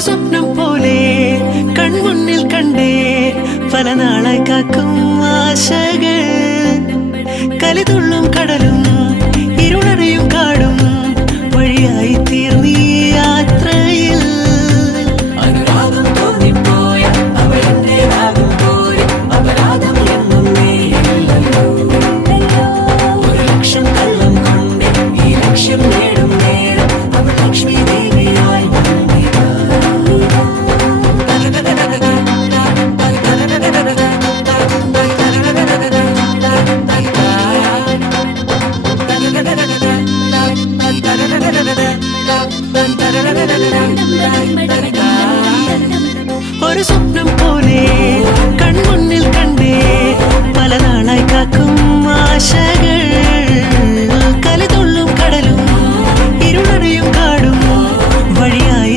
സ്വപ്നം പോലെ കൺമുന്നിൽ കണ്ടേ പല നാളായി കാക്കും ആശകൾ കലിതുള്ളും കടലും